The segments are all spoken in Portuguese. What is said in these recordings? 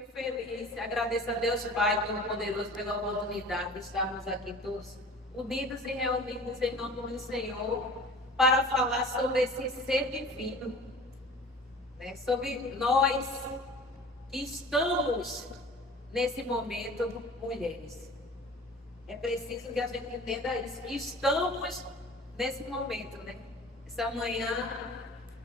muito feliz. Agradeço a Deus Pai Todo-Poderoso pela oportunidade de estarmos aqui todos unidos e reunidos em nome do Senhor para falar sobre esse ser divino, né? Sobre nós que estamos nesse momento, mulheres. É preciso que a gente entenda isso, que estamos nesse momento, né? Essa manhã,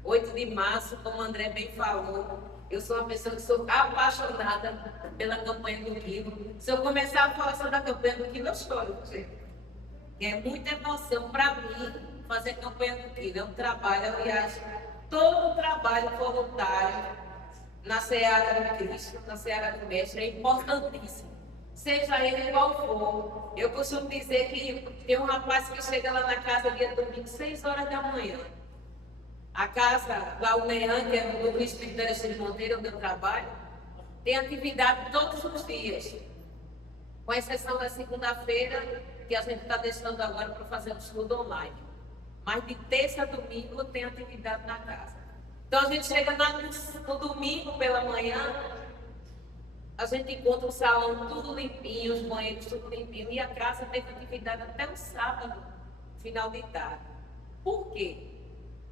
8 de março, como o André bem falou, eu sou uma pessoa que sou apaixonada pela campanha do Quilo. Se eu começar a falar sobre a campanha do Quilo, eu choro, gente. É muita emoção para mim fazer a campanha do Quilo. É um trabalho, aliás, todo o trabalho voluntário na seara do Cristo, na seara do Mestre, é importantíssimo. Seja ele qual for. Eu costumo dizer que tem um rapaz que chega lá na casa dia domingo, 6 horas da manhã. A casa, lá o Nean, que é do Cristo de Monteiro, onde eu trabalho, tem atividade todos os dias, com exceção da segunda-feira, que a gente está deixando agora para fazer um estudo online. Mas de terça a domingo tem atividade na casa. Então a gente chega no domingo pela manhã, a gente encontra o salão tudo limpinho, os banheiros tudo limpinho, e a casa tem atividade até o sábado, final de tarde. Por quê?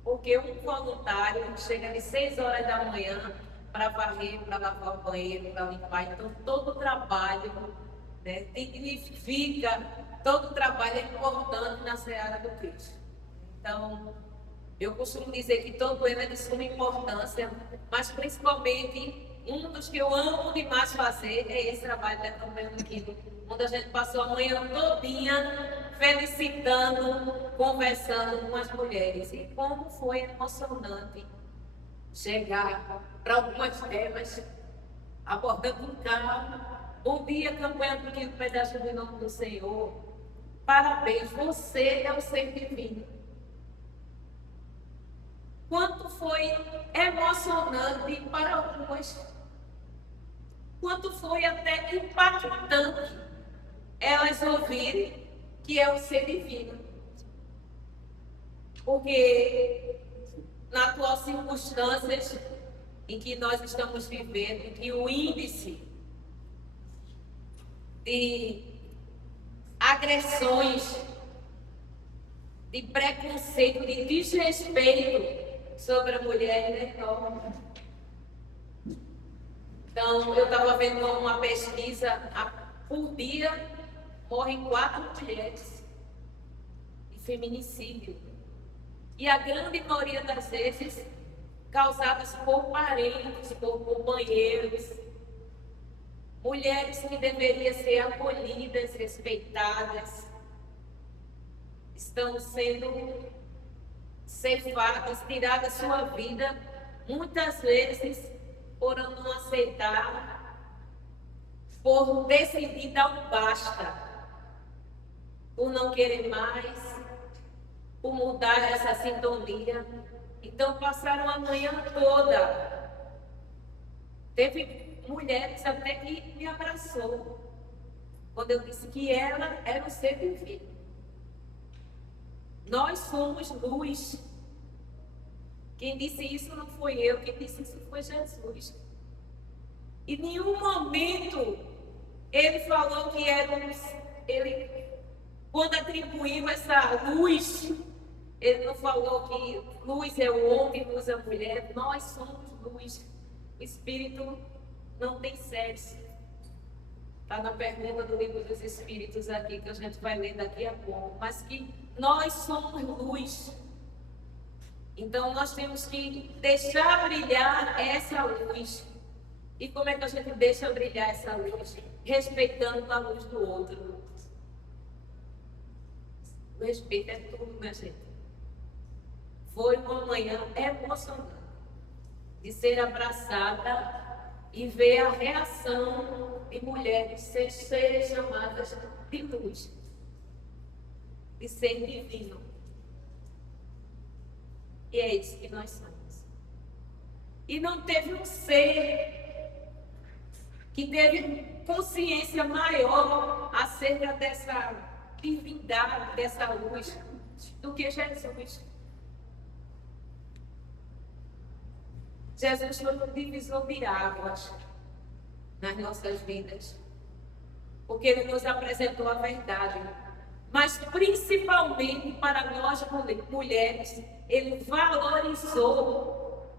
Porque um voluntário chega de 6 horas da manhã para varrer, para lavar o banheiro, para limpar. Então, todo o trabalho, né, dignifica, todo o trabalho é importante na seara do Cristo. Então, eu costumo dizer que todo ele é de suma importância, mas principalmente um dos que eu amo demais fazer é esse trabalho da campanha do Quilo, onde a gente passou a manhã todinha felicitando, conversando com as mulheres. E como foi emocionante chegar para algumas delas, abordando um carro. Bom dia, campanha do Quilo, pedaço do nome do Senhor. Parabéns, você é o ser divino. Quanto foi emocionante para algumas, quanto foi até impactante elas ouvirem que é o ser divino. Porque na atual circunstâncias em que nós estamos vivendo, em que o índice de agressões, de preconceito, de desrespeito sobre a mulher é enorme. Então, eu estava vendo uma pesquisa, por dia morrem 4 mulheres de feminicídio. E a grande maioria das vezes causadas por parentes, por companheiros, mulheres que deveriam ser acolhidas, respeitadas, estão sendo ceifadas, tiradas sua vida, muitas vezes por não aceitar, por decidir dar um basta, por não querer mais, por mudar essa sintonia. Então passaram a manhã toda. Teve mulheres até que me abraçou quando eu disse que ela era o ser divino. Nós somos luz. Quem disse isso não foi eu, quem disse isso foi Jesus. Em nenhum momento ele falou que éramos, ele, quando atribuiu essa luz, ele não falou que luz é o homem, luz é a mulher. Nós somos luz. O Espírito não tem sexo. Está na pergunta do livro dos Espíritos aqui, que a gente vai ler daqui a pouco. Mas que nós somos luz. Então nós temos que deixar brilhar essa luz. E como é que a gente deixa brilhar essa luz? Respeitando a luz do outro. O respeito é tudo, minha gente. Foi uma manhã emocionante de ser abraçada e ver a reação de mulheres serem chamadas de luz, de ser divino. E é isso que nós somos. E não teve um ser que teve consciência maior acerca dessa divindade, dessa luz, do que Jesus. Jesus foi um divisor de águas nas nossas vidas. Porque Ele nos apresentou a verdade. Mas principalmente para nós mulheres, Ele valorizou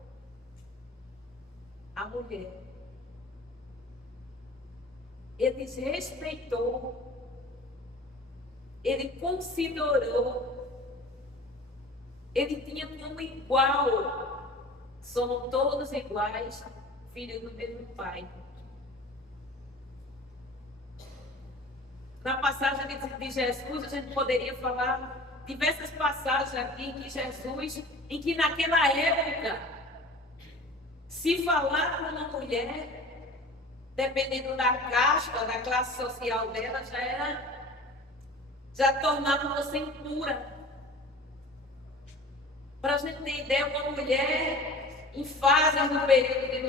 a mulher. Ele respeitou, Ele considerou, Ele tinha como igual, somos todos iguais, filhos do mesmo Pai. Na passagem de Jesus, a gente poderia falar diversas passagens aqui em que naquela época, se falar com uma mulher, dependendo da casta, da classe social dela, já tornava você impura. Para a gente ter ideia, uma mulher em fase no período de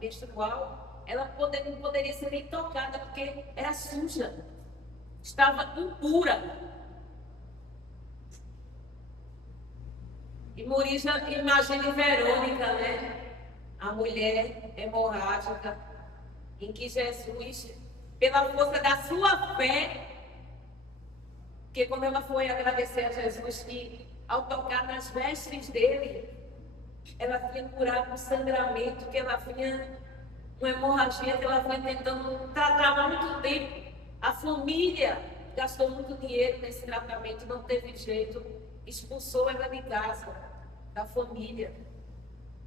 menstrual, ela não poderia ser nem tocada, porque era suja, estava impura. E imagine Verônica, né? A mulher hemorrágica, em que Jesus, pela força da sua fé, porque quando ela foi agradecer a Jesus, que ao tocar nas vestes dele, ela tinha curado um sangramento, que ela vinha, uma hemorragia que ela vinha tentando tratar há muito tempo. A família gastou muito dinheiro nesse tratamento, não teve jeito, expulsou ela de casa, da família.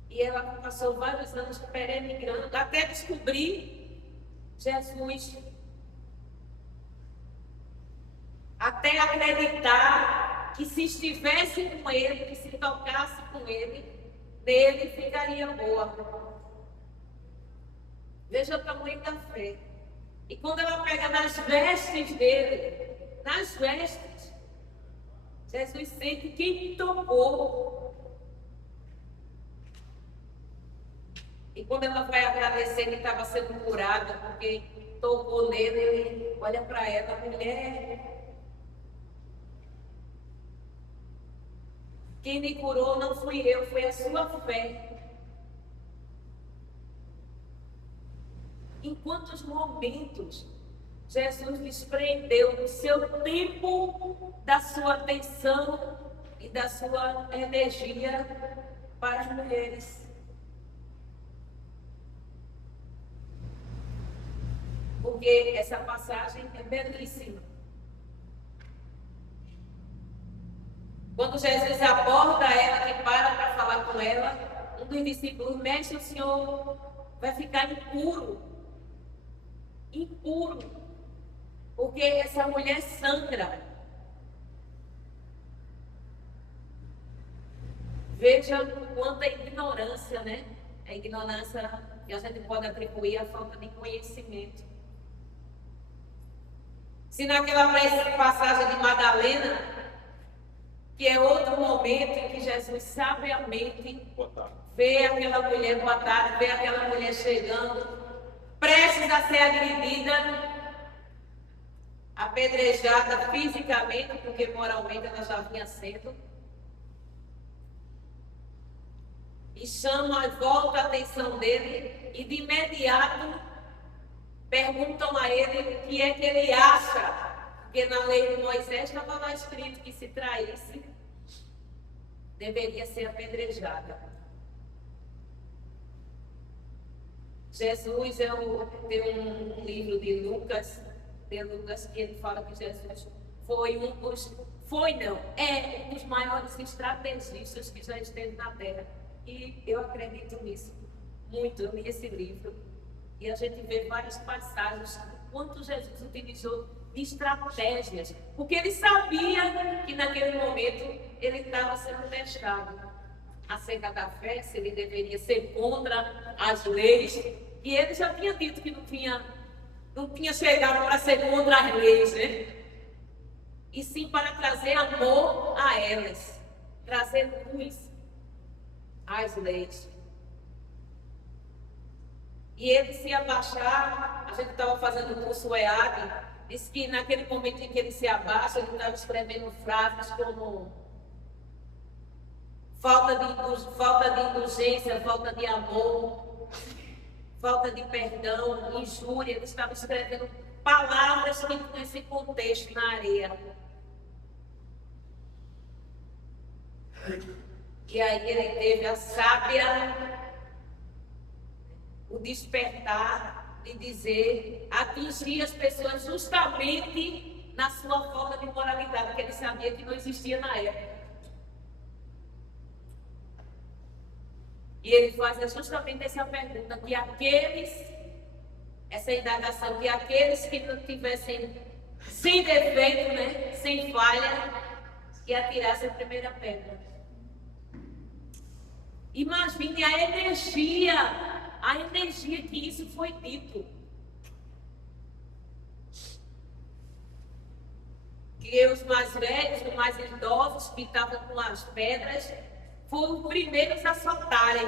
E ela passou vários anos peregrinando, até descobrir Jesus. Até acreditar que se estivesse com ele, que se tocasse com ele, dele ficaria boa. Veja o tamanho da fé. E quando ela pega nas vestes dele, Jesus sente quem tocou. E quando ela vai agradecer que estava sendo curada, porque tocou nele, ele olha para ela, mulher, quem me curou não fui eu, foi a sua fé. Em quantos momentos Jesus desprendeu do seu tempo, da sua atenção e da sua energia para as mulheres. Porque essa passagem é belíssima. Quando Jesus aborda ela, que para falar com ela, um dos discípulos, mestre, o senhor vai ficar impuro. Impuro. Porque essa mulher sangra. Veja o quanto é ignorância, né? A ignorância que a gente pode atribuir à falta de conhecimento. Se naquela passagem de Madalena, que é outro momento em que Jesus sabiamente vê aquela mulher, boa tarde, vê aquela mulher chegando, prestes a ser agredida, apedrejada fisicamente, porque moralmente ela já vinha sendo, e volta a atenção dele, e de imediato perguntam a ele o que é que ele acha, porque na lei de Moisés estava lá escrito que se traísse, deveria ser apedrejada. Jesus, tem um livro de Lucas, que ele fala que Jesus é um dos maiores estrategistas que já esteve na Terra. E eu acredito nisso muito. Eu li esse livro e a gente vê várias passagens de quanto Jesus utilizou de estratégias, porque ele sabia que naquele momento ele estava sendo testado acerca da fé, se ele deveria ser contra as leis, e ele já tinha dito que não tinha chegado para ser contra as leis, né? E sim para trazer amor a elas, trazer luz às leis. E ele se abaixar, a gente estava fazendo o curso EAD, disse que naquele momento em que ele se abaixa, ele estava escrevendo frases como falta de indulgência, falta de amor, falta de perdão, injúria. Ele estava escrevendo palavras que tinham esse contexto na areia. E aí ele teve a sábia, o despertar de dizer, atingir as pessoas justamente na sua forma de moralidade, porque ele sabia que não existia na época. E ele faz justamente essa pergunta, que essa indagação, que aqueles que não tivessem sem defeito, né, sem falha, que atirassem a primeira pedra. Imagine a energia que isso foi dito. Que os mais velhos, os mais idosos que estavam com as pedras, foram os primeiros a soltarem.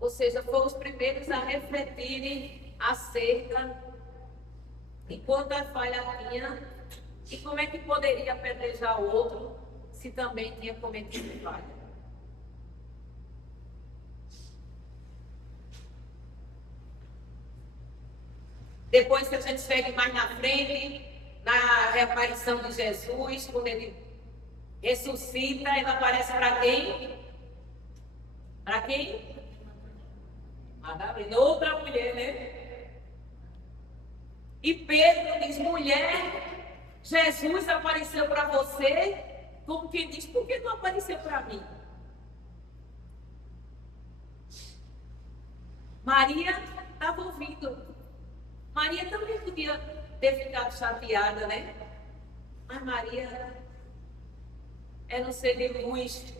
Ou seja, foram os primeiros a refletirem acerca de quanta falha tinha e como é que poderia apedrejar o outro se também tinha cometido falha. Depois que a gente segue mais na frente, na reaparição de Jesus, quando ele ressuscita, ele aparece para quem? Para quem? Madalena, outra mulher, né? E Pedro diz, mulher, Jesus apareceu para você, como quem diz, por que não apareceu para mim? Maria estava ouvindo. Maria também podia ter ficado chateada, né? Mas Maria era um ser de luz.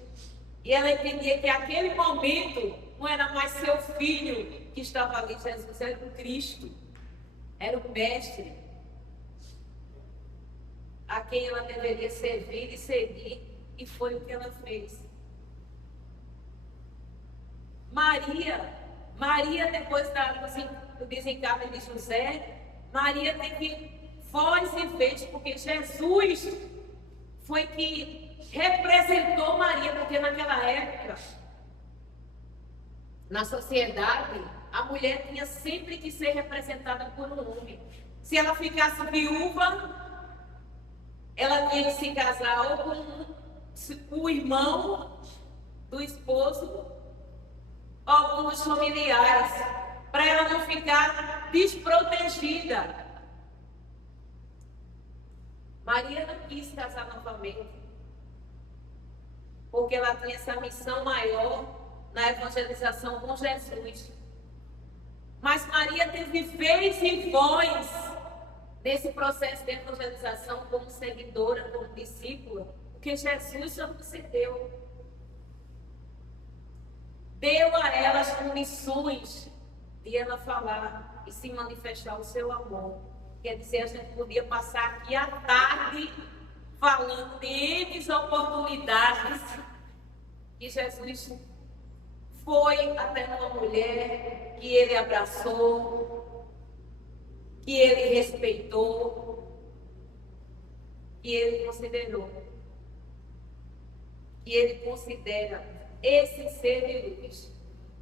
E ela entendia que aquele momento não era mais seu filho que estava ali. Jesus era o Cristo. Era o Mestre. A quem ela deveria servir e seguir. E foi o que ela fez. Maria depois do desencarne de José, Maria teve voz e vez, porque Jesus foi que representou Maria, porque naquela época, na sociedade, a mulher tinha sempre que ser representada por um homem. Se ela ficasse viúva, ela tinha que se casar ou com o irmão do esposo, ou com os familiares, para ela não ficar desprotegida. Maria não quis casar novamente, porque ela tinha essa missão maior na evangelização com Jesus. Mas Maria teve vez e voz nesse processo de evangelização como seguidora, como discípula, porque Jesus já concedeu. Deu a ela as condições de ela falar e se manifestar o seu amor. Quer dizer, a gente podia passar aqui à tarde falando de N oportunidades que Jesus foi até uma mulher que ele abraçou, que ele respeitou, que ele considerou, que ele considera esse ser de luz.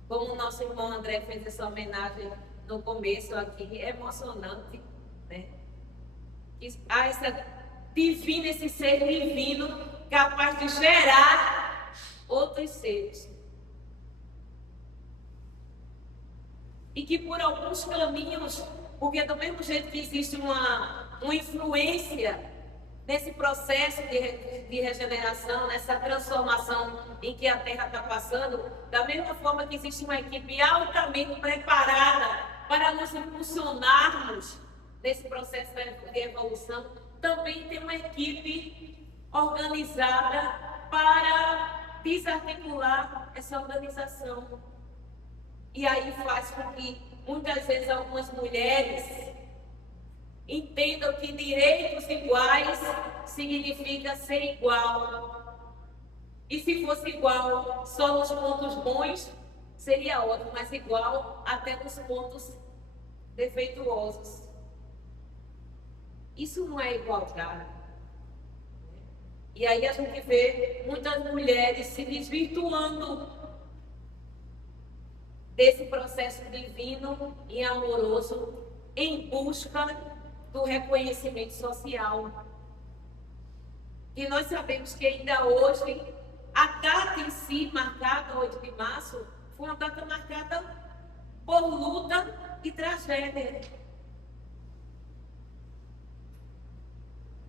Como o nosso irmão André fez essa homenagem no começo aqui, é emocionante, né? Há esse ser divino capaz de gerar outros seres. E que por alguns caminhos, porque do mesmo jeito que existe uma influência nesse processo de regeneração, nessa transformação em que a Terra está passando, da mesma forma que existe uma equipe altamente preparada para nos impulsionarmos nesse processo de evolução, também tem uma equipe organizada para desarticular essa organização. E aí faz com que muitas vezes algumas mulheres entendam que direitos iguais significa ser igual. E se fosse igual só nos pontos bons, seria ótimo, mas igual até nos pontos defeituosos. Isso não é igualdade. E aí a gente vê muitas mulheres se desvirtuando desse processo divino e amoroso em busca do reconhecimento social. E nós sabemos que ainda hoje, a data em si, marcada 8 de março, foi uma data marcada por luta e tragédia.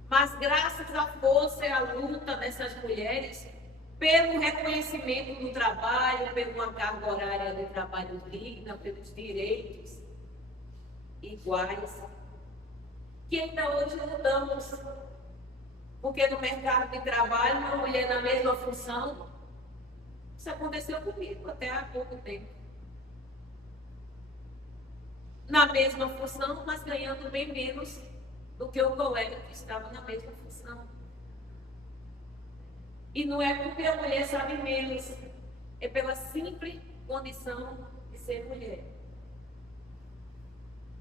Mas graças à força e à luta dessas mulheres, pelo reconhecimento do trabalho, por uma carga horária de trabalho digna, pelos direitos iguais, que ainda hoje lutamos. Porque no mercado de trabalho, uma mulher na mesma função, isso aconteceu comigo até há pouco tempo. Na mesma função, mas ganhando bem menos do que o colega que estava na mesma função. E não é porque a mulher sabe menos, é pela simples condição de ser mulher.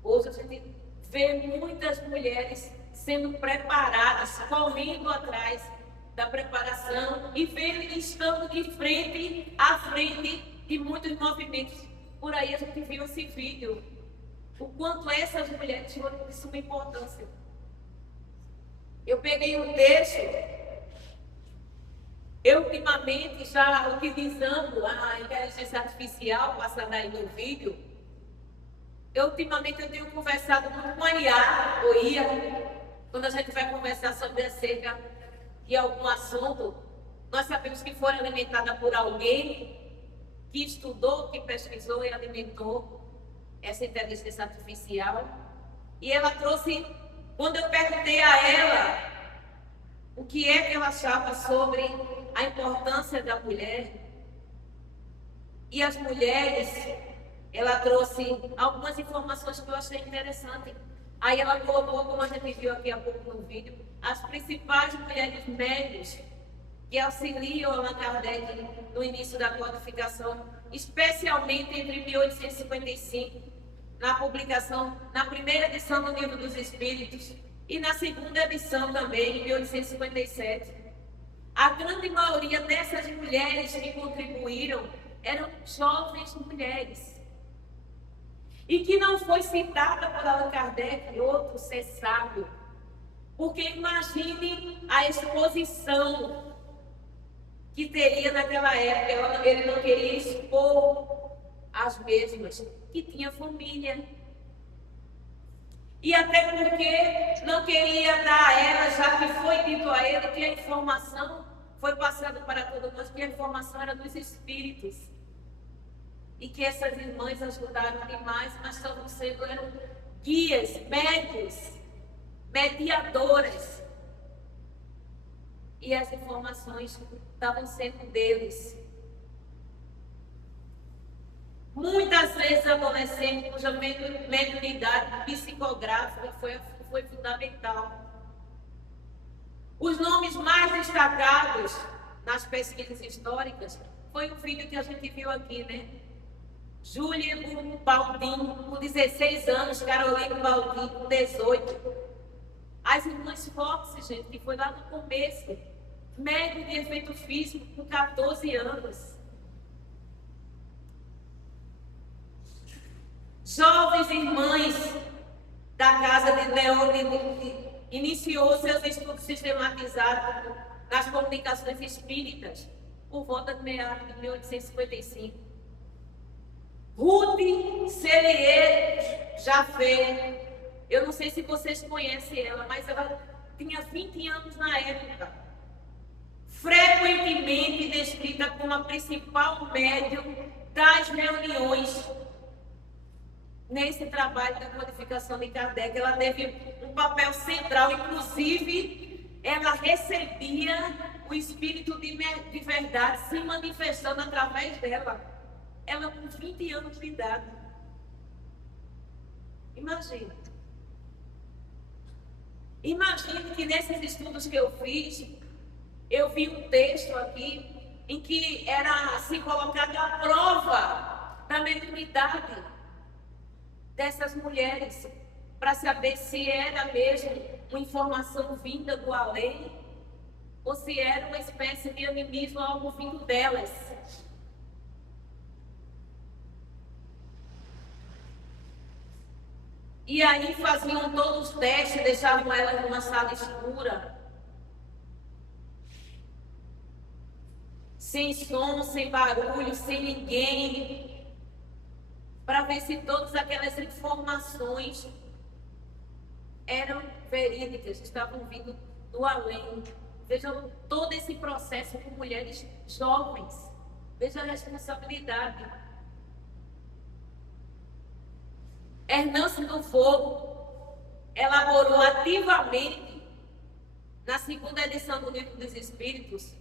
Hoje a gente vê muitas mulheres sendo preparadas, correndo atrás da preparação e estando de frente à frente de muitos movimentos. Por aí a gente viu esse vídeo, o quanto essas mulheres tinham de suma importância. Eu peguei um texto, eu ultimamente já utilizando a inteligência artificial passada aí no vídeo, ultimamente eu tenho conversado muito com a IA, ou IA, quando a gente vai conversar sobre acerca de algum assunto, nós sabemos que foi alimentada por alguém que estudou, que pesquisou e alimentou essa inteligência artificial. E ela trouxe, quando eu perguntei a ela o que é que ela achava sobre a importância da mulher e as mulheres, ela trouxe algumas informações que eu achei interessante. Aí ela colocou, como a gente viu aqui há pouco no vídeo, as principais mulheres médias que auxiliam Allan Kardec no início da codificação, especialmente entre 1855, na publicação, na primeira edição do Livro dos Espíritos e na segunda edição também, em 1857. A grande maioria dessas mulheres que contribuíram eram jovens mulheres. E que não foi citada por Allan Kardec, outro ser sábio. Porque imagine a exposição que teria naquela época. Ele não queria expor as mesmas, que tinha família. E até porque não queria dar a ela, já que foi dito a ele que a informação foi passada para todos nós, que a informação era dos espíritos. E que essas irmãs ajudaram demais, mas estavam sendo guias, médios, mediadoras. E as informações estavam sendo deles. Muitas vezes adolescentes cuja mediunidade psicográfica foi fundamental. Os nomes mais destacados nas pesquisas históricas foi o vídeo que a gente viu aqui, né? Júlia Baldin, com 16 anos, Carolina Baldin, com 18. As irmãs Fox, gente, que foi lá no começo, médio de efeito físico, com 14 anos. Jovens irmãs da casa de Leone iniciou seus estudos sistematizados nas comunicações espíritas por volta de meados de 1855. Ruth Serier Jafé, eu não sei se vocês conhecem ela, mas ela tinha 20 anos na época. Frequentemente descrita como a principal médium das reuniões. Nesse trabalho da codificação de Kardec, ela teve um papel central, inclusive ela recebia o espírito de verdade se manifestando através dela. Ela com 20 anos de idade. Imagina. Imagine que nesses estudos que eu fiz, eu vi um texto aqui em que era assim colocada a prova da mediunidade dessas mulheres, para saber se era mesmo uma informação vinda do além ou se era uma espécie de animismo, algo vindo delas. E aí faziam todos os testes, deixavam ela numa sala escura, sem som, sem barulho, sem ninguém, para ver se todas aquelas informações eram verídicas, estavam vindo do além. Vejam todo esse processo com mulheres jovens. Veja a responsabilidade. Hernandes do Fogo elaborou ativamente, na segunda edição do Livro dos Espíritos,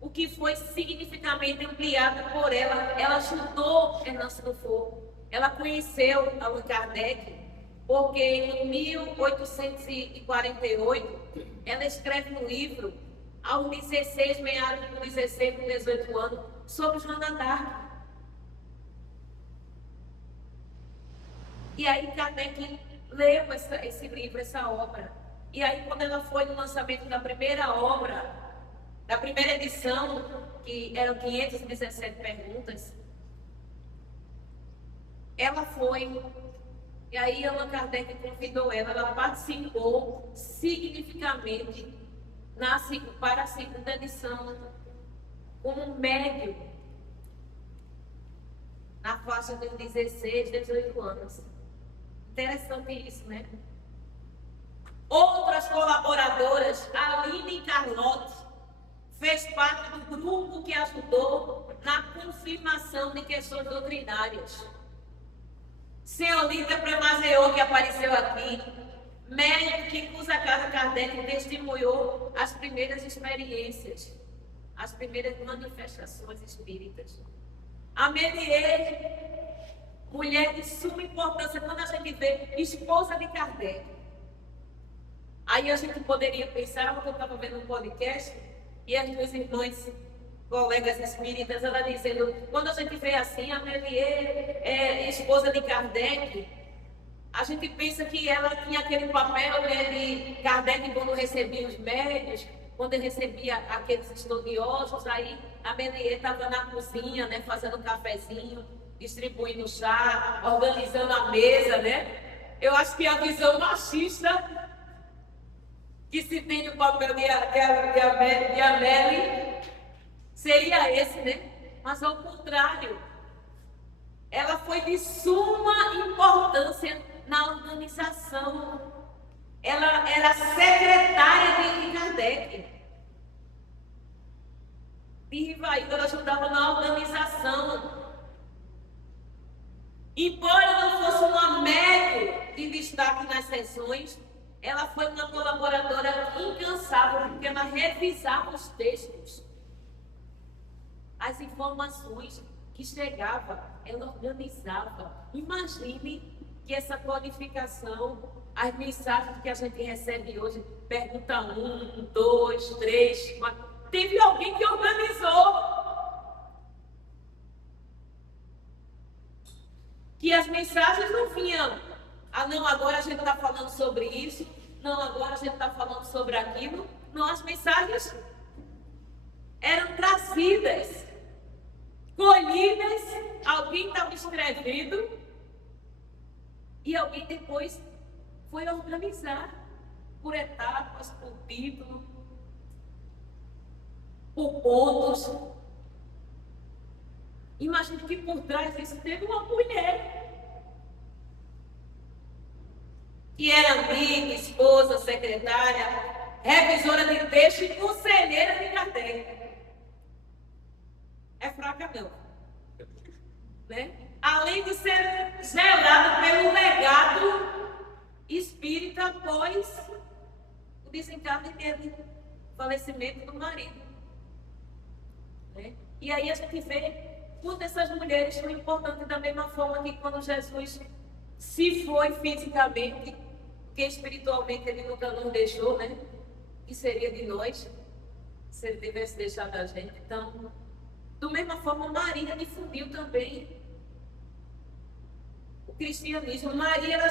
o que foi significativamente ampliado por ela. Ela ajudou Hernandes do Fogo. Ela conheceu Allan Kardec, porque em 1848 ela escreve um livro, aos 16, meados de 16, 18 anos, sobre Joana d'Arc. E aí Kardec leu esse livro, essa obra. E aí quando ela foi no lançamento da primeira obra, da primeira edição, que eram 517 perguntas, ela foi, e aí Allan Kardec convidou ela participou significativamente para a segunda edição, como médium, na faixa de 16, 18 anos. Interessante isso, né? Outras colaboradoras, Aline e Carlotte, fez parte do grupo que ajudou na confirmação de questões doutrinárias. Senhorita Premazeou, que apareceu aqui, médico que usa a casa Kardec, testemunhou as primeiras experiências, as primeiras manifestações espíritas. A Melier, mulher de suma importância, quando a gente vê esposa de Kardec. Aí a gente poderia pensar, eu estava vendo um podcast, e as duas irmãs, colegas espíritas, ela dizendo, quando a gente vê assim, a Melier é esposa de Kardec, a gente pensa que ela tinha aquele papel, né, de Kardec quando recebia os médios, quando ele recebia aqueles estudiosos, aí a Melier estava na cozinha, né, fazendo um cafezinho, distribuindo chá, organizando a mesa, né? Eu acho que a visão machista que se tem no papel de Amélie seria esse, né? Mas ao contrário, ela foi de suma importância na organização. Ela era secretária de Kardec. De Rivaí, ela ajudava na organização. Embora não fosse uma médium de destaque nas sessões, ela foi uma colaboradora incansável, porque ela revisava os textos, as informações que chegavam, ela organizava. Imagine que essa codificação, as mensagens que a gente recebe hoje, pergunta 1, 2, 3, 4, teve alguém que organizou. Que as mensagens não vinham, não, agora a gente está falando sobre isso, não, agora a gente está falando sobre aquilo. Não, as mensagens eram trazidas, colhidas, alguém estava escrevendo e alguém depois foi organizar por etapas, por título, por pontos. Imagine que por trás disso teve uma mulher que era amiga, esposa, secretária, revisora de texto e conselheira de Kardec. É fraca não, né? Além de ser zelada pelo legado espírita após o desencarne dele, o falecimento do marido, né? E aí a gente vê quanto essas mulheres são importantes da mesma forma que quando Jesus se foi fisicamente, porque espiritualmente ele nunca nos deixou, né? Que seria de nós se ele tivesse deixado a gente. Então, da mesma forma, Maria difundiu também o cristianismo. Maria era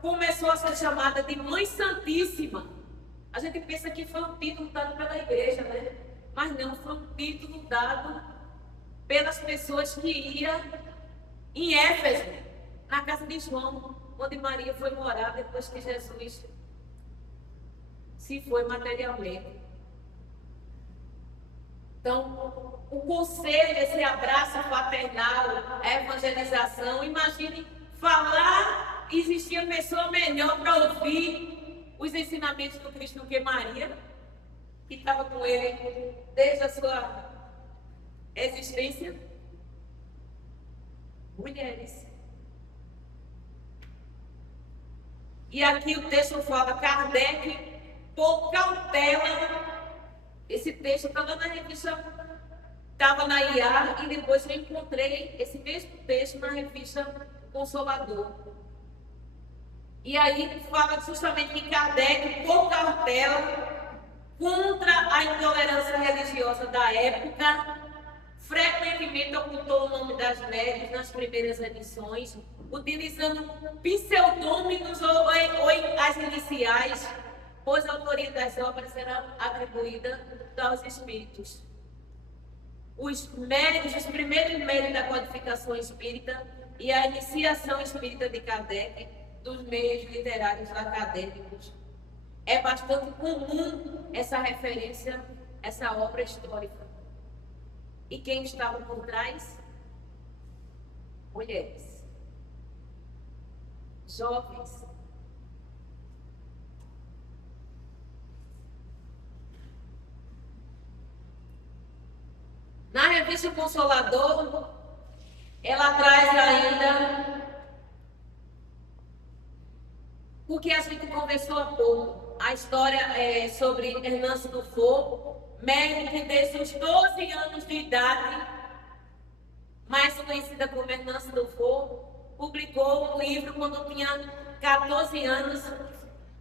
começou a ser chamada de Mãe Santíssima. A gente pensa que foi um título dado pela igreja, né? Mas não, foi um título dado pelas pessoas que iam em Éfeso, na casa de João. onde Maria foi morar depois que Jesus se foi materialmente. Então, o conselho, esse abraço paternal, a evangelização, imagine falar, existia pessoa melhor para ouvir os ensinamentos do Cristo do que Maria, que estava com ele desde a sua existência. Mulheres. E aqui o texto fala, Kardec, por cautela. Esse texto estava na revista, estava na IA, e depois eu encontrei esse mesmo texto na revista Consolador. E aí fala justamente que Kardec, por cautela, contra a intolerância religiosa da época, frequentemente ocultou o nome das médias nas primeiras edições, utilizando pseudônimos ou as iniciais, pois a autoria das obras era atribuída aos espíritos. Os primeiros médios da codificação espírita e a iniciação espírita de Kardec, dos meios literários acadêmicos. É bastante comum essa referência, essa obra histórica. E quem estava por trás? Mulheres. Jovens. Na revista Consolador, ela traz ainda o que a gente conversou há pouco, a história sobre Hernance Dufour, médium que desde os 12 anos de idade, mais conhecida como Hernance Dufour, publicou um livro quando tinha 14 anos,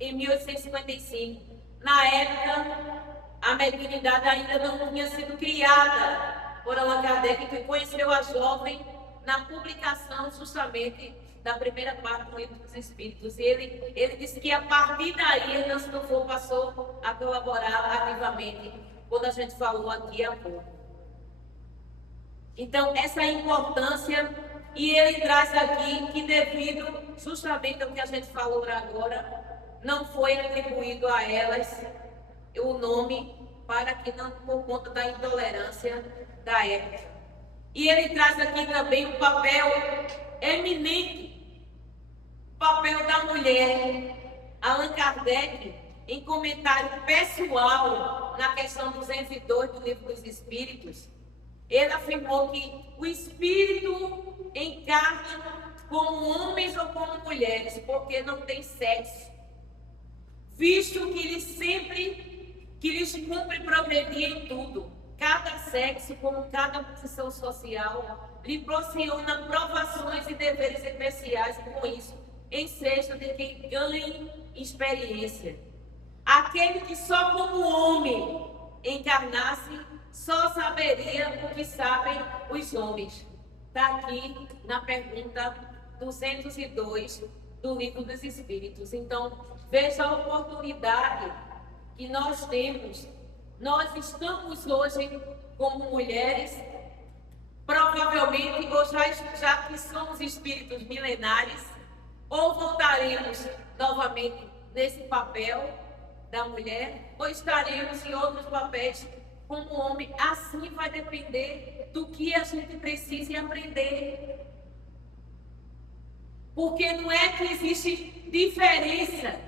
em 1855. Na época, a mediunidade ainda não tinha sido criada por Allan Kardec, que conheceu a jovem na publicação justamente da primeira parte do Livro dos Espíritos. E ele disse que a partir daí Hernance Dufour passou a colaborar ativamente, quando a gente falou aqui há pouco. Então, essa importância, e ele traz aqui que devido justamente ao que a gente falou agora, não foi atribuído a elas o nome, para que não, por conta da intolerância da época. E ele traz aqui também o papel eminente, o papel da mulher. Allan Kardec, em comentário pessoal na questão 202 do Livro dos Espíritos, ele afirmou que o espírito encarna como homens ou como mulheres, porque não tem sexo, visto que lhes cumpre progredir em tudo. Cada sexo, como cada posição social, lhe proporciona provações e deveres especiais, e com isso, enseja de quem ganhe experiência. Aquele que só como homem encarnasse, só saberia o que sabem os homens. Está aqui na pergunta 202 do Livro dos Espíritos. Então, veja a oportunidade que nós temos. Nós estamos hoje como mulheres, provavelmente, ou já que somos espíritos milenares, ou voltaremos novamente nesse papel da mulher, ou estaremos em outros papéis como homem. Assim vai depender do que a gente precise aprender. Porque não é que existe diferença,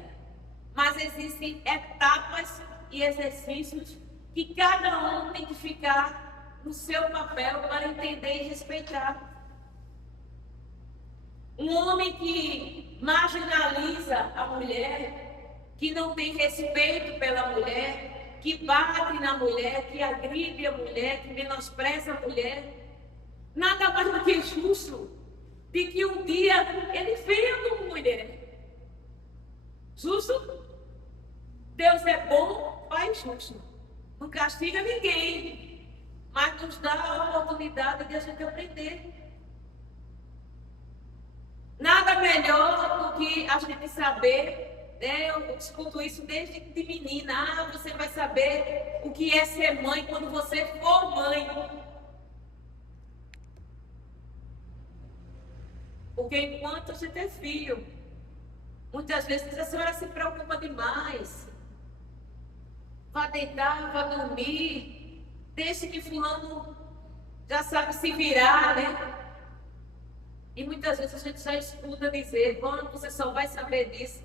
mas existem etapas e exercícios que cada um tem que ficar no seu papel para entender e respeitar. Um homem que marginaliza a mulher, que não tem respeito pela mulher, que bate na mulher, que agride a mulher, que menospreza a mulher, nada mais do que justo de que um dia ele venha como mulher. Justo? Deus é bom, Pai justo. Não castiga ninguém, mas nos dá a oportunidade de a gente aprender. Nada melhor do que a gente saber, né? Eu escuto isso desde de menina. Ah, você vai saber o que é ser mãe quando você for mãe. Porque enquanto você tem filho, Muitas vezes a senhora se preocupa demais. Vá deitar, vá dormir. Deixe que fulano já sabe se virar, né? E muitas vezes a gente já escuta dizer, bom, você só vai saber disso.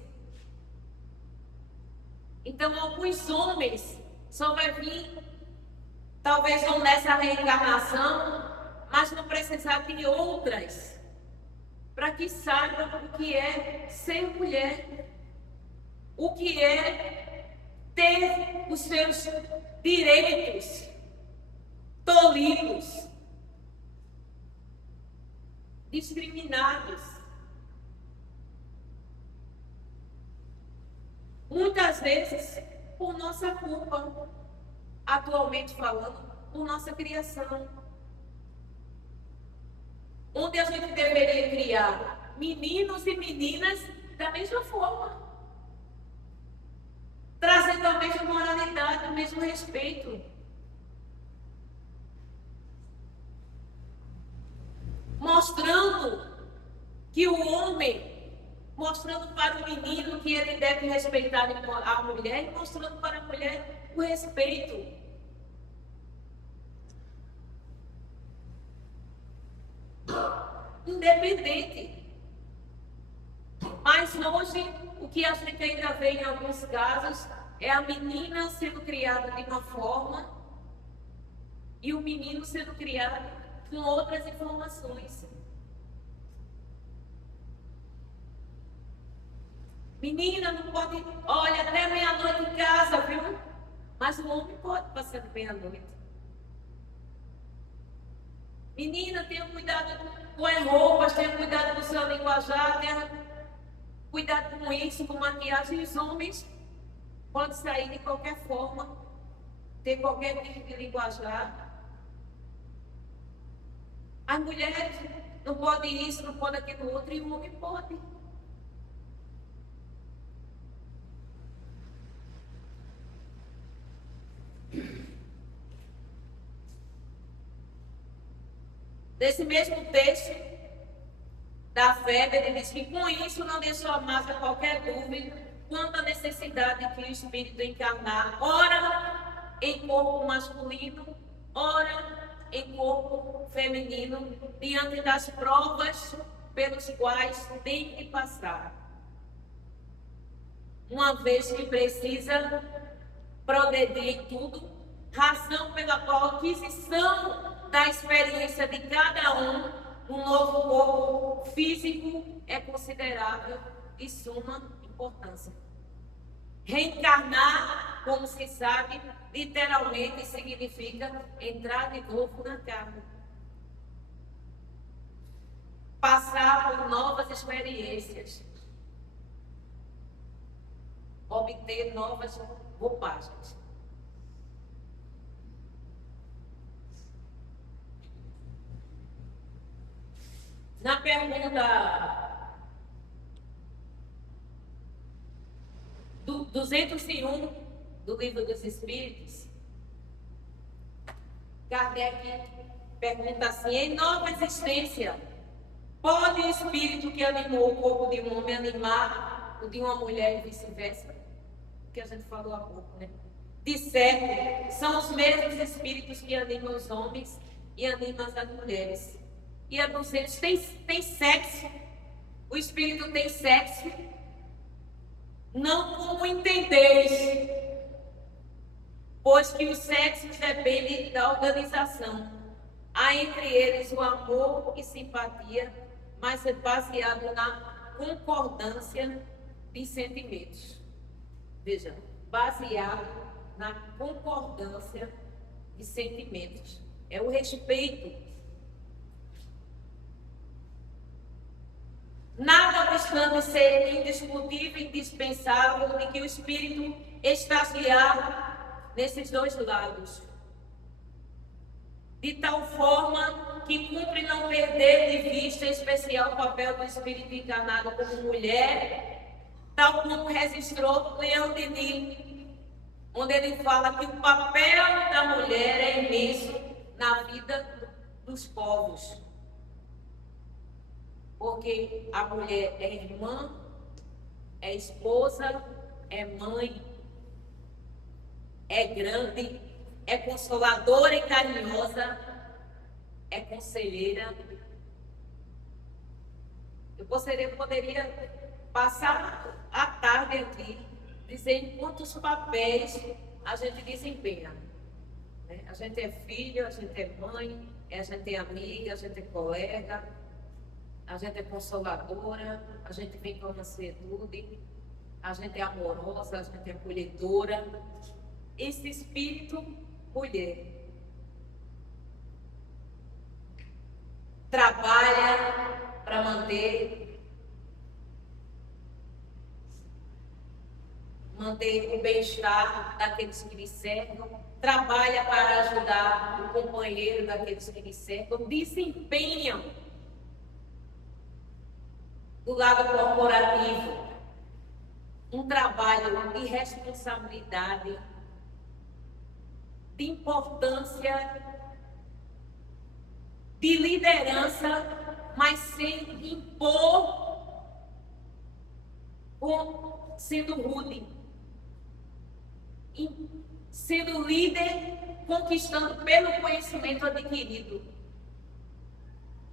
Então, alguns homens só vai vir, talvez não nessa reencarnação, mas não precisar de outras, para que saibam o que é ser mulher, o que é ter os seus direitos tolhidos, discriminados. Muitas vezes por nossa culpa, atualmente falando, por nossa criação. Onde a gente deveria criar meninos e meninas da mesma forma, trazendo a mesma moralidade, o mesmo respeito. Mostrando que o homem, mostrando para o menino que ele deve respeitar a mulher e mostrando para a mulher o respeito. Independente. Mas hoje, o que a gente ainda vê em alguns casos é a menina sendo criada de uma forma e o menino sendo criado com outras informações. Menina não pode, olha, até meia-noite em casa, viu? Mas o homem pode passar de meia-noite. Menina, tenha cuidado com as roupas, tenha cuidado com o seu linguajar, tenha cuidado com isso, com maquiagem. Os homens podem sair de qualquer forma, ter qualquer tipo de linguajar. As mulheres não podem isso, não podem aquilo outro, e o homem pode. Desse mesmo texto da Febre, ele diz que com isso não deixou a massa qualquer dúvida quanto à necessidade que o espírito encarnar, ora em corpo masculino, ora em corpo feminino, diante das provas pelos quais tem que passar. Uma vez que precisa progredir em tudo, razão pela qual a aquisição da experiência de cada um novo corpo físico é considerável de suma importância. Reencarnar, como se sabe, literalmente significa entrar de novo na carne. Passar por novas experiências. Obter novas roupagens. Na pergunta do 201 do Livro dos Espíritos, Kardec pergunta assim: em nova existência, pode o espírito que animou o corpo de um homem animar o de uma mulher e vice-versa? Que a gente falou há pouco, né? De certo, são os mesmos espíritos que animam os homens e animam as mulheres. E a 200 tem sexo. O espírito tem sexo. Não como entendeis, pois que os sexos dependem da organização. Há entre eles o amor e simpatia, mas é baseado na concordância de sentimentos. Veja, baseado na concordância de sentimentos. É o respeito. Nada obstante ser indiscutível e indispensável de que o espírito estagiar nesses dois lados, de tal forma que cumpre não perder de vista em especial o papel do espírito encarnado como mulher, tal como registrou Leão Denis, onde ele fala que o papel da mulher é imenso na vida dos povos. Porque a mulher é irmã, é esposa, é mãe, é grande, é consoladora e carinhosa, é conselheira. Eu poderia passar a tarde aqui dizendo quantos papéis a gente desempenha. Né? A gente é filho, a gente é mãe, a gente é amiga, a gente é colega, a gente é consoladora, a gente vem com a mansedumbre, a gente é amorosa, a gente é acolhedora. Esse espírito mulher trabalha para manter o bem-estar daqueles que lhe cercam, trabalha para ajudar o companheiro daqueles que lhe cercam, desempenham do lado corporativo um trabalho de responsabilidade, de importância, de liderança, mas sem impor, sendo rude, sendo líder, conquistando pelo conhecimento adquirido,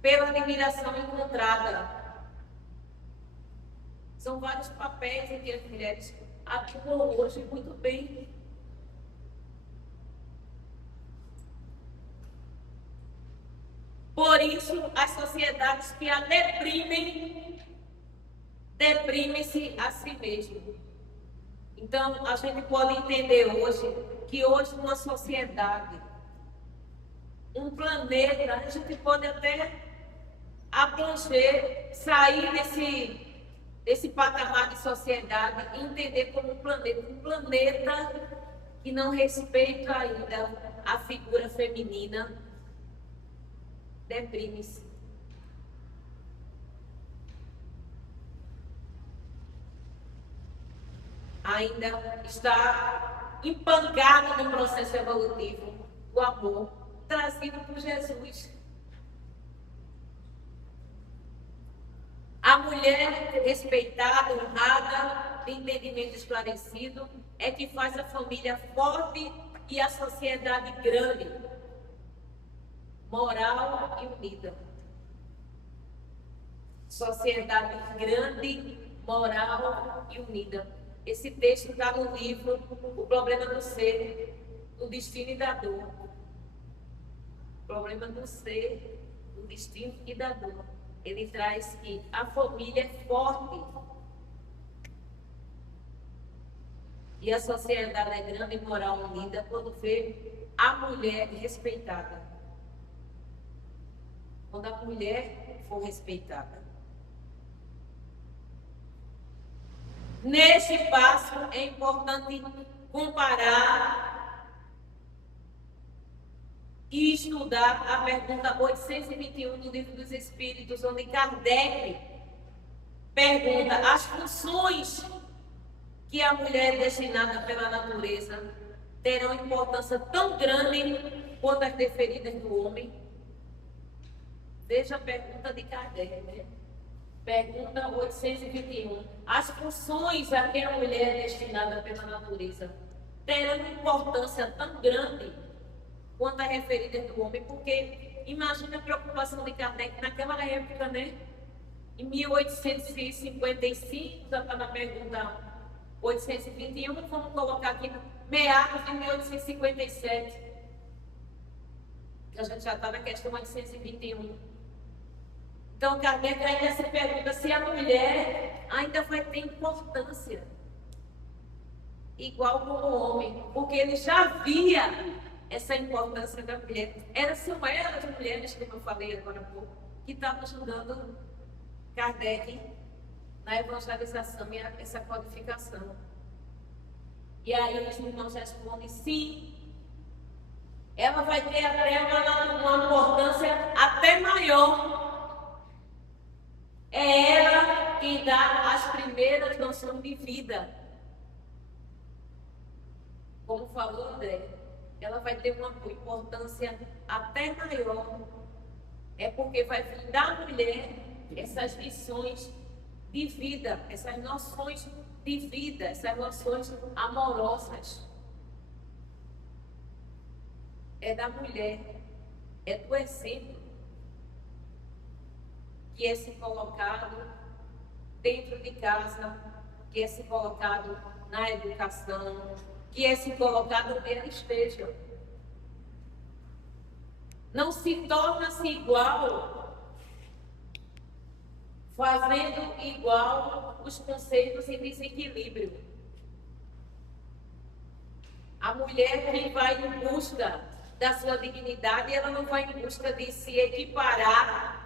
pela admiração encontrada. São vários papéis em que as mulheres atuam hoje muito bem. Por isso, as sociedades que a deprimem-se a si mesmas. Então, a gente pode entender hoje que hoje numa sociedade, um planeta, a gente pode até abranger, sair desse patamar de sociedade e entender como um planeta que não respeita ainda a figura feminina, deprime-se. Ainda está empancado no processo evolutivo do amor trazido por Jesus. A mulher respeitada, honrada, de entendimento esclarecido, é que faz a família forte e a sociedade grande, moral e unida. Sociedade grande, moral e unida. Esse texto está no livro O Problema do Ser, do Destino e da Dor. O problema do ser, do destino e da dor. Ele traz que a família é forte e a sociedade é grande, moral, unida quando vê a mulher respeitada. Quando a mulher for respeitada. Neste passo é importante comparar e estudar a pergunta 821 do Livro dos Espíritos, onde Kardec pergunta as funções que a mulher é destinada pela natureza terão importância tão grande quanto as deferidas do homem. Veja a pergunta de Kardec, né? Pergunta 821. As funções a que a mulher é destinada pela natureza terão importância tão grande quanto as referidas do homem, porque imagina a preocupação de Kardec naquela época, né? Em 1855, já está na pergunta 821, vamos colocar aqui meados de 1857, que a gente já está na questão 821. Então, Kardec ainda se pergunta se a mulher ainda vai ter importância igual como o homem, porque ele já via essa importância da mulher. São elas as mulheres, como eu falei agora há pouco, que estavam ajudando Kardec na evangelização e essa codificação. E aí os irmãos respondem sim. Ela vai ter até uma importância até maior. É ela quem dá as primeiras noções de vida. Como falou André, ela vai ter uma importância até maior. É porque vai vir da mulher essas lições de vida, essas noções de vida, essas noções amorosas. É da mulher, é do exemplo que é se colocado dentro de casa, que é se colocado na educação, que é se colocado onde ela esteja. Não se torna-se igual, fazendo igual os conceitos em desequilíbrio. A mulher que vai em busca da sua dignidade, ela não vai em busca de se equiparar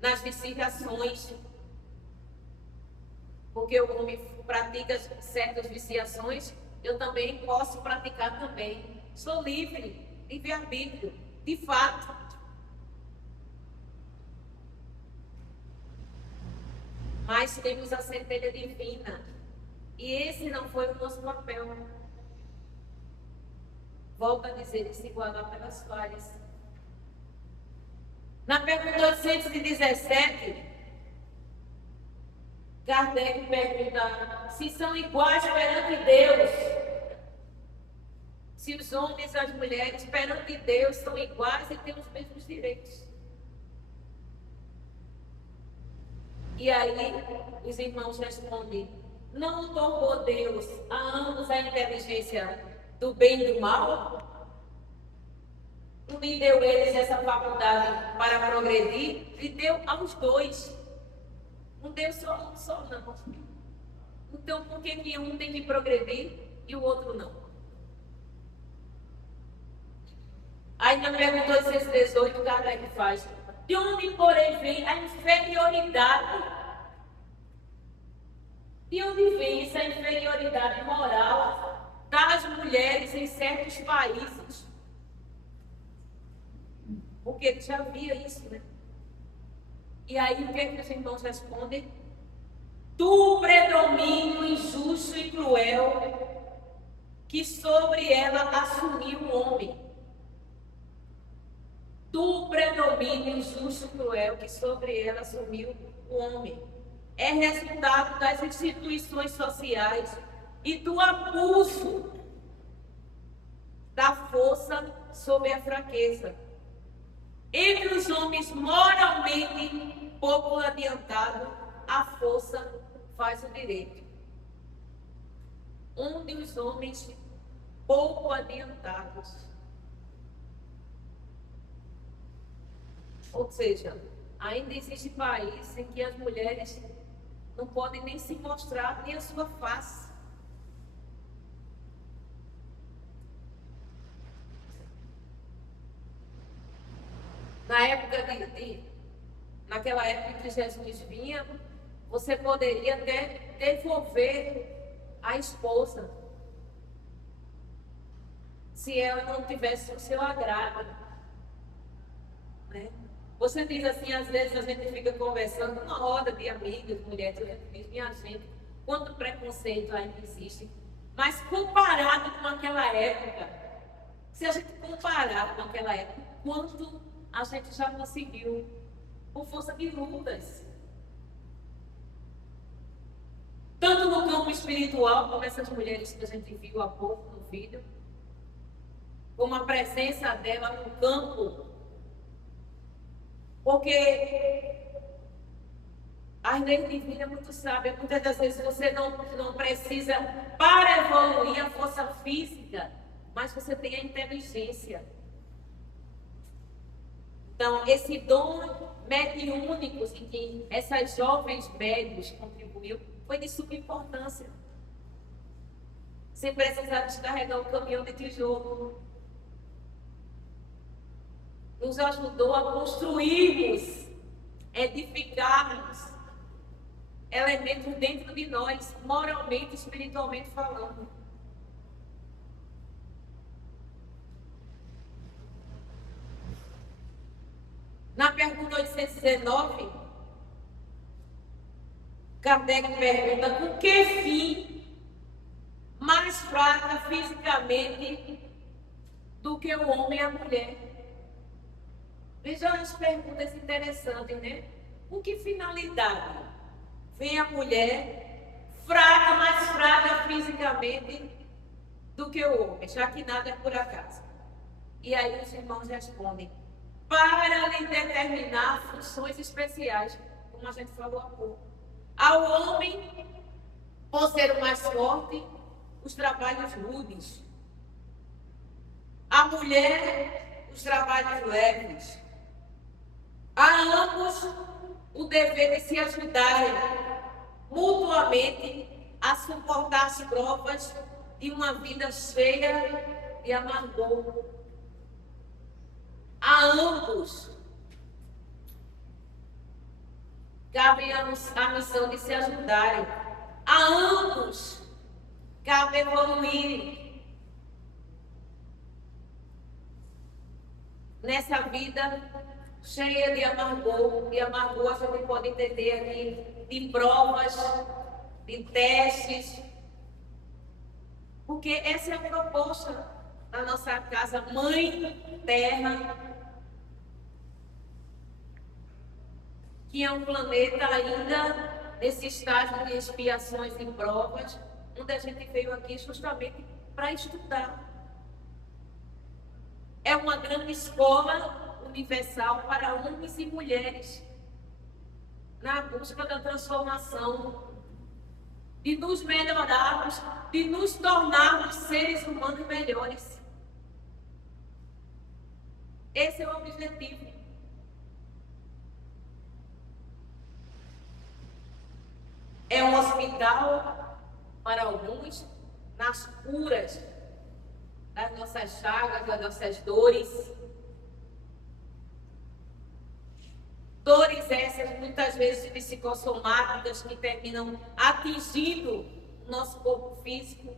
nas viciações, porque o homem pratica certas viciações, eu também posso praticar também. Sou livre, livre-arbítrio, de fato. Mas temos a centelha divina, e esse não foi o nosso papel. Volto a dizer, se igualar pelas falhas. Na pergunta 817, Kardec pergunta se são iguais perante Deus. Se os homens e as mulheres perante Deus são iguais e têm os mesmos direitos. E aí os irmãos respondem: não otorgou Deus a ambos a inteligência do bem e do mal? Não lhe deu eles essa faculdade para progredir? Lhe deu aos dois. Não deu só não. Então por que um tem que progredir e o outro não? Aí na pergunta 818, Kardec faz: de onde, porém, vem a inferioridade? De onde vem essa inferioridade moral das mulheres em certos países? Porque ele já via isso, né? E aí o que é que os irmãos respondem? Do predomínio injusto e cruel que sobre ela assumiu o homem. Do predomínio injusto e cruel que sobre ela assumiu o homem. É resultado das instituições sociais e do abuso da força sobre a fraqueza. Entre os homens moralmente pouco adiantados, a força faz o direito. Onde os homens pouco adiantados, ou seja, ainda existe países em que as mulheres não podem nem se mostrar nem a sua face. Naquela época que Jesus vinha, você poderia até devolver a esposa, se ela não tivesse o seu agrado, né? Você diz assim, às vezes a gente fica conversando numa roda de amigas, mulheres, a gente diz: minha gente, quanto preconceito ainda existe. Mas comparado com aquela época, se a gente comparar com aquela época, quanto a gente já conseguiu por força de lutas. Tanto no campo espiritual, como essas mulheres que a gente viu há pouco no vídeo, como a presença dela no campo. Porque a lei divina é muito sábia. Muitas das vezes você não precisa, para evoluir, a força física, mas você tem a inteligência. Então, esse dom mediúnico em que essas jovens médios contribuiu foi de suma importância. Sem precisar descarregar o caminhão de tijolo. Nos ajudou a construirmos, edificarmos elementos dentro de nós, moralmente e espiritualmente falando. Na pergunta 819, Kardec pergunta: com que fim mais fraca fisicamente do que o homem e a mulher? Veja as perguntas interessantes, né? Com que finalidade vem a mulher, fraca, mais fraca fisicamente do que o homem, já que nada é por acaso. E aí os irmãos respondem, para lhe determinar funções especiais, como a gente falou há pouco. Ao homem, por ser o mais forte, os trabalhos rudes. À mulher, os trabalhos leves. A ambos, o dever de se ajudarem mutuamente a suportar as provas de uma vida cheia de amargor. A ambos cabe a missão de se ajudarem. A ambos cabe evoluir nessa vida cheia de amargor. E amargor a gente pode entender aqui de provas, de testes, porque essa é a proposta da nossa casa Mãe Terra, que é um planeta ainda nesse estágio de expiações e provas, onde a gente veio aqui justamente para estudar. É uma grande escola universal para homens e mulheres, na busca da transformação, de nos melhorarmos, de nos tornarmos seres humanos melhores. Esse é o objetivo. É um hospital para alguns, nas curas das nossas chagas, das nossas dores. Dores essas, muitas vezes psicossomáticas, que terminam atingindo o nosso corpo físico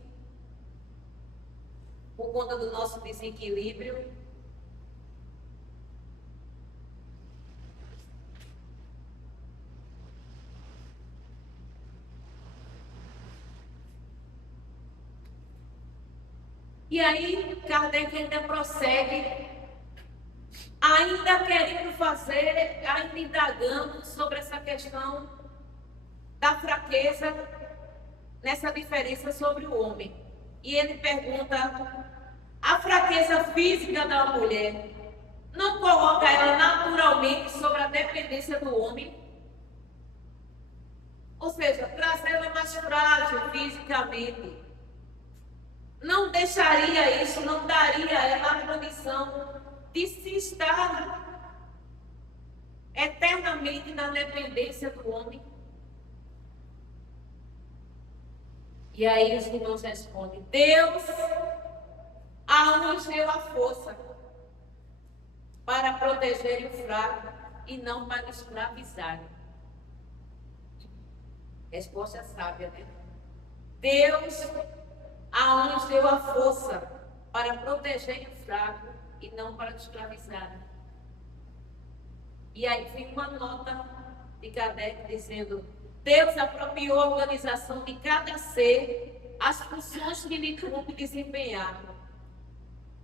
por conta do nosso desequilíbrio. E aí, Kardec ainda prossegue, ainda querendo fazer, ainda indagando sobre essa questão da fraqueza, nessa diferença sobre o homem. E ele pergunta, a fraqueza física da mulher não coloca ela naturalmente sobre a dependência do homem? Ou seja, trazê-la mais frágil fisicamente. Não deixaria isso, não daria a ela a condição de se estar eternamente na dependência do homem. E aí os irmãos respondem, Deus a nos deu a força para proteger o fraco e não para escravizar. Resposta sábia, né? Deus a nos deu a força para proteger o fraco e não para escravizar. E aí vem uma nota de Kardec dizendo, Deus apropriou a organização de cada ser as funções que lhe cumpre desempenhar.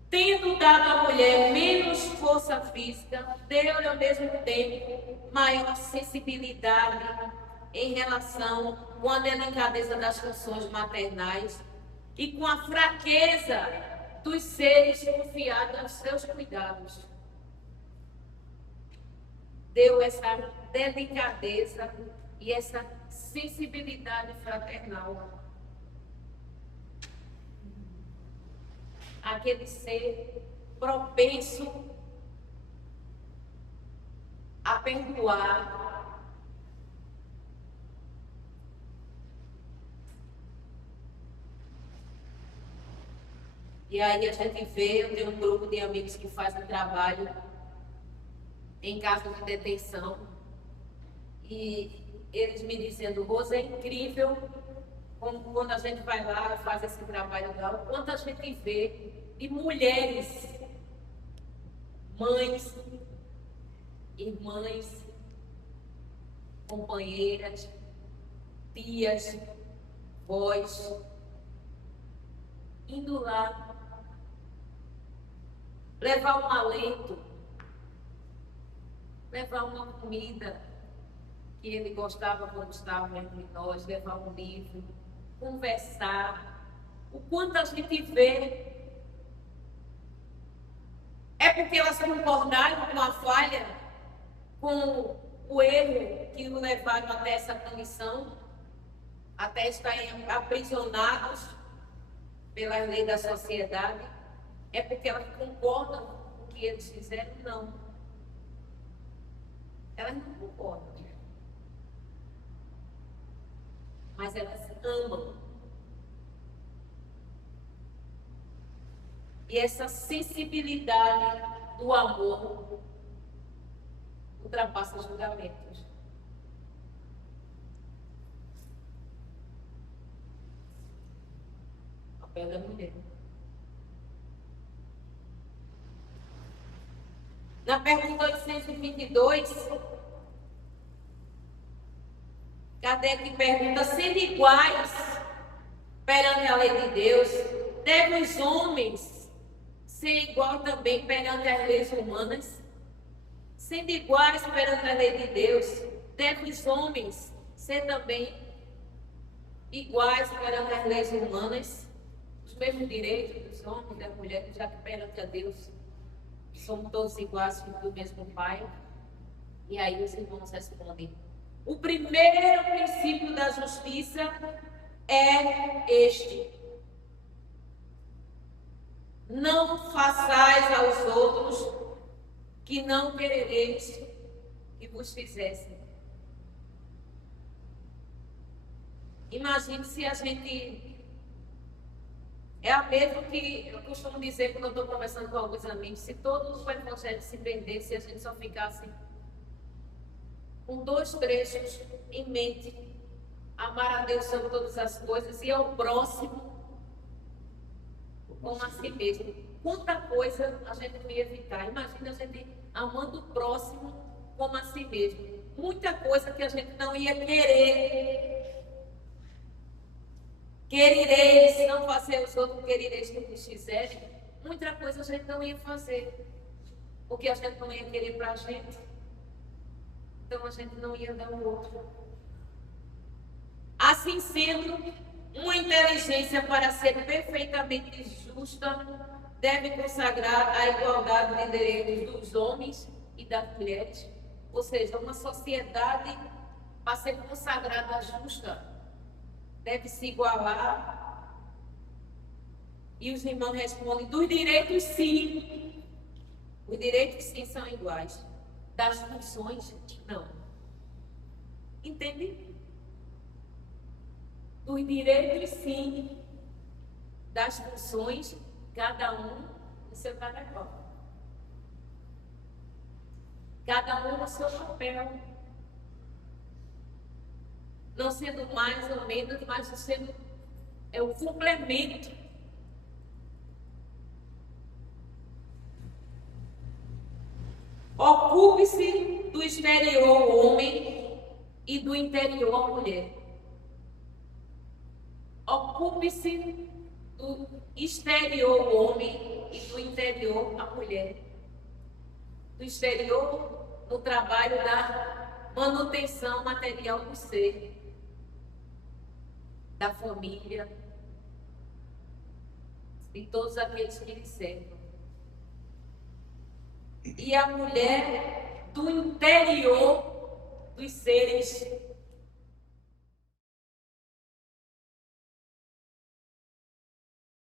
Tendo dado à mulher menos força física, deu-lhe ao mesmo tempo maior sensibilidade em relação com a delicadeza das funções maternais e com a fraqueza dos seres confiados aos seus cuidados. Deu essa delicadeza e essa sensibilidade fraternal. Aquele ser propenso a perdoar. E aí a gente vê, eu tenho um grupo de amigos que fazem trabalho em casa de detenção. E eles me dizendo, Rosa, é incrível como quando a gente vai lá e faz esse trabalho lá, o quanto a gente vê de mulheres, mães, irmãs, companheiras, tias, vós, indo lá, levar um alento, levar uma comida, que ele gostava quando estava entre nós, levar um livro, conversar. O quanto a gente vê é porque elas concordaram com a falha, com o erro que o levaram até essa condição, até estarem aprisionados pela lei da sociedade. É porque elas concordam com o que eles fizeram? Não. Elas não concordam. Mas elas amam. E essa sensibilidade do amor ultrapassa julgamentos. O papel da mulher. Na pergunta 822, Kardec pergunta: sendo iguais perante a lei de Deus, devem os homens ser igual também perante as leis humanas? Sendo iguais perante a lei de Deus, devem os homens ser também iguais perante as leis humanas? Os mesmos direitos dos homens e das mulheres, já que perante a Deus somos todos iguais, filhos do mesmo Pai? E aí os irmãos respondem: o primeiro princípio da justiça é este: não façais aos outros que não querereis que vos fizessem. Imagine se a gente... É a mesma que eu costumo dizer quando eu estou conversando com alguns amigos: se todos o evangelho se prendesse e a gente só ficasse com 2 trechos em mente: amar a Deus sobre todas as coisas e ao próximo como a si mesmo, quanta coisa a gente não ia evitar. Imagina a gente amando o próximo como a si mesmo. Muita coisa que a gente não ia querer. Querereis, se não fazer os outros, querereis que vos fizerem. Muita coisa a gente não ia fazer, porque a gente não ia querer para a gente. Então a gente não ia dar o outro. Assim sendo, uma inteligência, para ser perfeitamente justa, deve consagrar a igualdade de direitos dos homens e das mulheres. Ou seja, uma sociedade, para ser consagrada justa, deve se igualar. E os irmãos respondem: dos direitos, sim. Os direitos, sim, são iguais. Das funções, não. Entende? Dos direitos, sim. Das funções, cada um no seu caracol. Cada um no seu papel. Não sendo mais ou menos, mas sendo o complemento. Ocupe-se do exterior homem e do interior mulher. Ocupe-se do exterior homem e do interior a mulher. Do exterior, no trabalho da manutenção material do ser, da família, de todos aqueles que lhe servem. E a mulher do interior dos seres